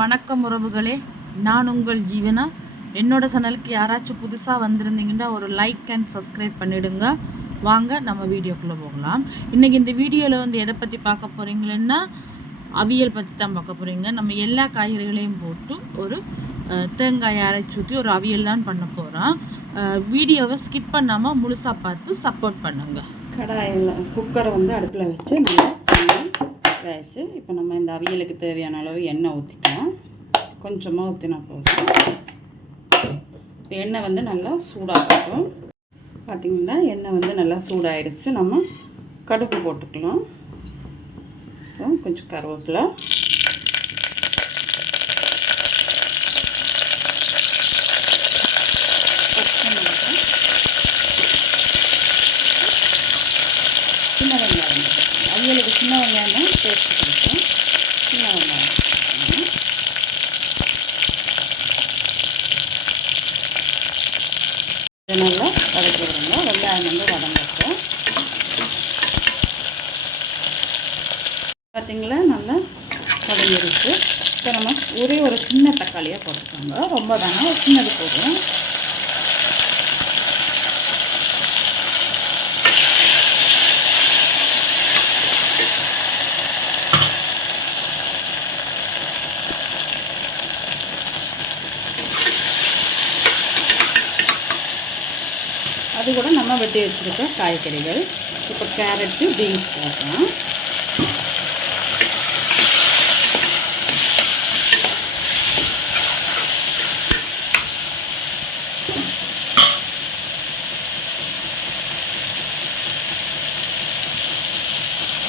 வணக்கம் உறவுகளே. நான் உங்கள் ஜீவனா. என்னோட சேனலுக்கு யாராச்சும் புதுசாக வந்திருந்தீங்கன்னா ஒரு லைக் அண்ட் சப்ஸ்கிரைப் பண்ணிவிடுங்க வாங்க நம்ம வீடியோக்குள்ளே போகலாம். இன்றைக்கி இந்த வீடியோவில் வந்து எதை பற்றி பார்க்க போகிறீங்கன்னா அவியல் பற்றி தான் பார்க்க போகிறீங்க நம்ம எல்லா காய்கறிகளையும் போட்டு ஒரு தேங்காய் அரைச்சி ஊற்றி ஒரு அவியல் தான் பண்ண போகிறோம் வீடியோவை ஸ்கிப் பண்ணாமல் முழுசாக பார்த்து சப்போர்ட் பண்ணுங்கள் கடாயில் குக்கரை வந்து அடுப்பில் வச்சு தண்ணி இப்போ நம்ம இந்த அவியலுக்கு தேவையான அளவு எண்ணெய் ஊற்றிக்கலாம் கொஞ்சமாக ஊற்றினா போதும். இப்போ எண்ணெய் வந்து நல்லா சூடாகட்டும். பார்த்திங்கன்னா எண்ணெய் வந்து நல்லா சூடாயிடுச்சு. நம்ம கடுகு போட்டுக்கலாம். கொஞ்சம் கருவேப்பிலை. சின்ன வெங்காயம். அவியலுக்கு சின்ன வெங்காயம் டேஸ்ட் கொடுக்கும் சின்ன வெங்காயம் நல்லா வதக்கி விடுங்க வெங்காயம் வந்து வதங்கட்டும் பார்த்திங்களா நல்லா வதங்கிருச்சு. இப்போ நம்ம ஒரே ஒரு சின்ன தக்காளியாக போட்டுக்கோங்க. ரொம்ப தானே ஒரு சின்னது போதும். அது கூட நம்ம வெட்டி வச்சுருக்க காய்கறிகள். இப்போ கேரட்டு பீன்ஸ் போடுறோம்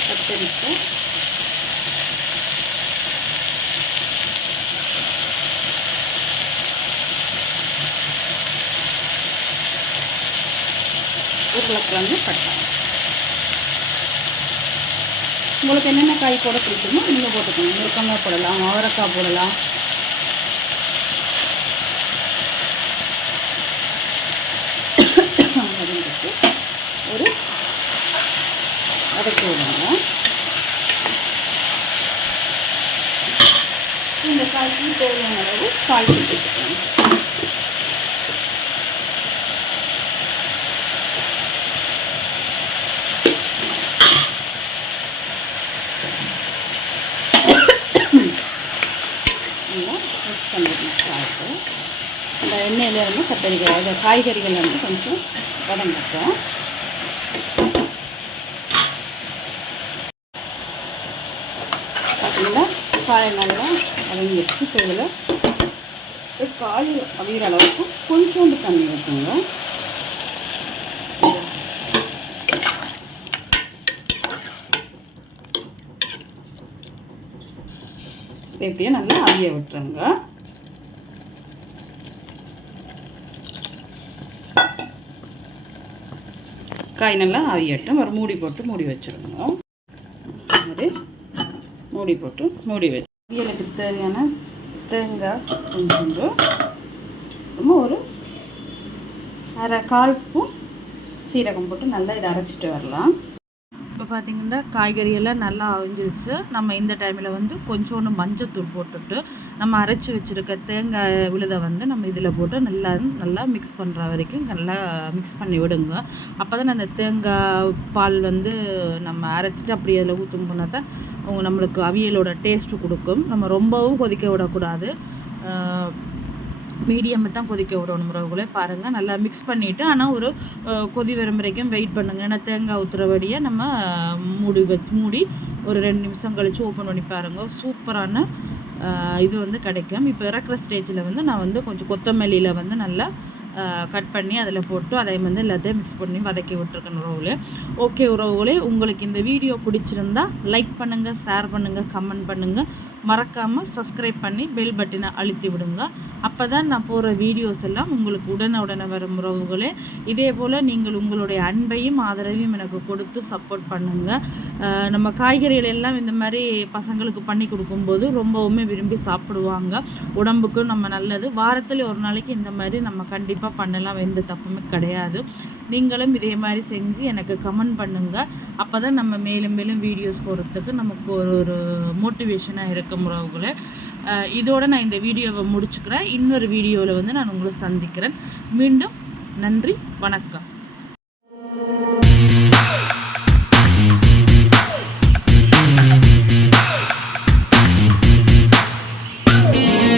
கத்தரிக்காய். உருளைக்கிழங்கு பட்டை உங்களுக்கு என்னென்ன காய் போட பிடிக்குமோ நீங்கள் போட்டுக்கணும் முருக்கங்காய் போடலாம் அவரைக்காய் போடலாம். ஒரு வதக்கி விடுங்க இந்த காய்க்கு தேவையான அளவு காய் போட்டுக்கணும் நல்லா மிக்ஸ் பண்ணிடணும் காய்க்கு அந்த எண்ணெயில இருந்து கத்தரிக்காய் இந்த காய்கறிகள் வந்து கொஞ்சம் வதங்கட்டும் பார்த்தீங்கன்னா காய் நல்லா வதங்கிடுச்சு இப்போ இதில் காய் அவிகிற அளவுக்கு கொஞ்சோண்டு தண்ணி ஊற்றுங்க இதை இப்படியே நல்லா அவிய விட்டுருங்க. காய் நல்லா அவியட்டும் ஒரு மூடி போட்டு மூடி வச்சிடணும். ஒரு மூடி போட்டு மூடி வச்சு அவியலுக்கு தேவையான தேங்காய் கொஞ்சோண்டு. அப்புறமா ஒரு அரை கால் ஸ்பூன் சீரகம் போட்டு நல்லா இதை அரைச்சிட்டு வரலாம். இப்போ பார்த்திங்கன்னா காய்கறியெல்லாம் நல்லா அவிஞ்சிருச்சு. நம்ம இந்த டைமில் வந்து கொஞ்சோண்டு மஞ்சத்தூள் போட்டுட்டு நம்ம அரைச்சி வச்சுருக்க தேங்காய் விழுதை வந்து நம்ம இதில் போட்டு நல்லா நல்லா மிக்ஸ் பண்ணுற வரைக்கும் நல்லா மிக்ஸ் பண்ணி விடுங்க. அப்போ தான் அந்த தேங்காய் பால் வந்து நம்ம அரைச்சிட்டு அப்படி அதில் ஊற்றும் போனால் தான் நம்மளுக்கு அவியலோட டேஸ்ட்டு கொடுக்கும். நம்ம ரொம்பவும் கொதிக்க விடக்கூடாது. மீடியம் தான் கொதிக்க விடணும் உறவுகளை. பாருங்கள் நல்லா மிக்ஸ் பண்ணிவிட்டு ஆனால் ஒரு கொதி வரும் வரைக்கும் வெயிட் பண்ணுங்கள் ஏன்னா தேங்காய் ஊற்றுறபடியே நம்ம மூடி வச்சு மூடி ஒரு ரெண்டு நிமிஷம் கழித்து ஓப்பன் பண்ணி பாருங்கள் சூப்பரான இது வந்து கிடைக்கும். இப்போ இறக்குற ஸ்டேஜில் வந்து நான் வந்து கொஞ்சம் கொத்தமல்லியில் வந்து நல்லா கட் பண்ணி அதில் போட்டு அதை வந்து எல்லாத்தையும் மிக்ஸ் பண்ணி வதக்கி விட்டுருக்கேன் உறவுகளே. ஓகே உறவுகளே உங்களுக்கு இந்த வீடியோ பிடிச்சிருந்தா லைக் பண்ணுங்கள் ஷேர் பண்ணுங்கள் கமெண்ட் பண்ணுங்கள் மறக்காமல் சப்ஸ்கிரைப் பண்ணி பெல் பட்டினை அழுத்தி விடுங்க. அப்போ தான் நான் போகிற வீடியோஸ் எல்லாம் உங்களுக்கு உடனே உடனே வரும் உறவுகளே. இதே போல் நீங்கள் உங்களுடைய அன்பையும் ஆதரவையும் எனக்கு கொடுத்து சப்போர்ட் பண்ணுங்கள் நம்ம காய்கறிகள் எல்லாம் இந்த மாதிரி பசங்களுக்கு பண்ணி கொடுக்கும்போது ரொம்பவுமே விரும்பி சாப்பிடுவாங்க. உடம்புக்கும் நம்ம நல்லது. வாரத்தில் ஒரு நாளைக்கு இந்த மாதிரி நம்ம கண்டிப்பாக கண்டிப்பாக பண்ணலாம் எந்த தப்புமே கிடையாது. நீங்களும் இதே மாதிரி செஞ்சு எனக்கு கமெண்ட் பண்ணுங்கள் அப்போ தான் நம்ம மேலும் மேலும் வீடியோஸ் போடுறதுக்கு நமக்கு ஒரு ஒரு மோட்டிவேஷனாக இருக்க உறவுகளை. இதோடு நான் இந்த வீடியோவை முடிச்சுக்கிறேன். இன்னொரு வீடியோவில் வந்து நான் உங்களை சந்திக்கிறேன். மீண்டும் நன்றி வணக்கம்.